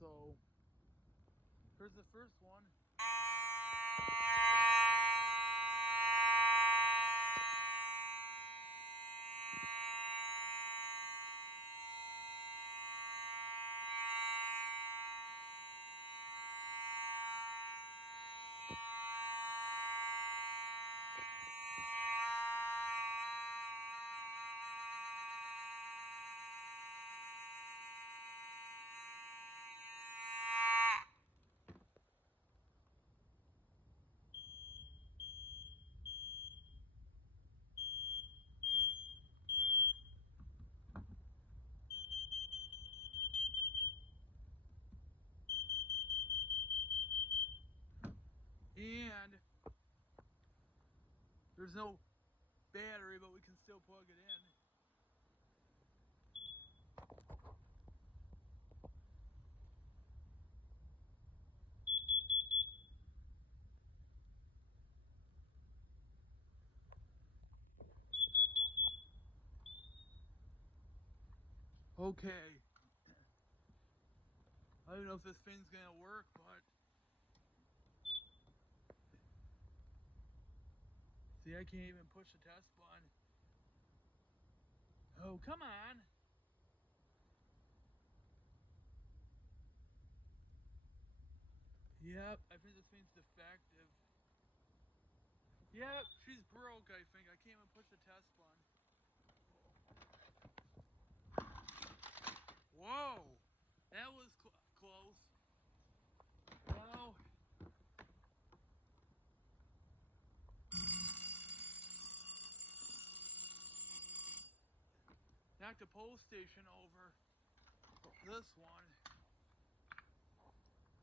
So here's the first one. And there's no battery, but we can still plug it in. Okay. I don't know if this thing's gonna work, but see, I can't even push the test button. Oh, come on. Yep, I think this thing's defective. Yep, she's broke, I think. I can't even push the test button. Whoa! That was close. Well, knocked the pole station over. This one.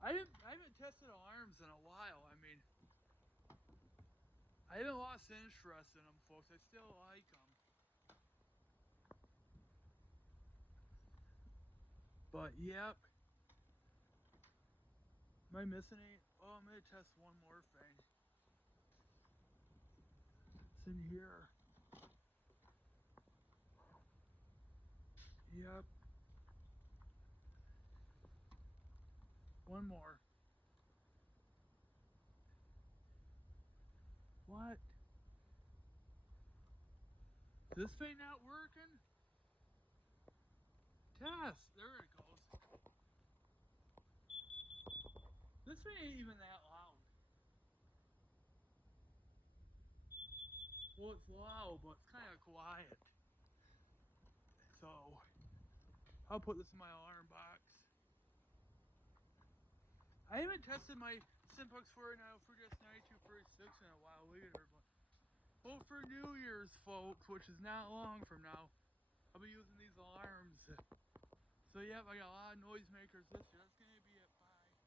I haven't tested alarms in a while. I mean, I haven't lost interest in them, folks. I still like them. But, yep. Am I missing any? Oh, I'm going to test one more thing. It's in here. Yep. One more. What? Is this thing not working? Test. There it goes. This thing ain't even that loud. Well, it's loud, but it's kind of quiet. So, I'll put this in my alarm box. I haven't tested my Simplex 49 FreeDS 9236 in a while either, but well, for New Year's, folks, which is not long from now, I'll be using these alarms. So, yep, I got a lot of noisemakers this year. That's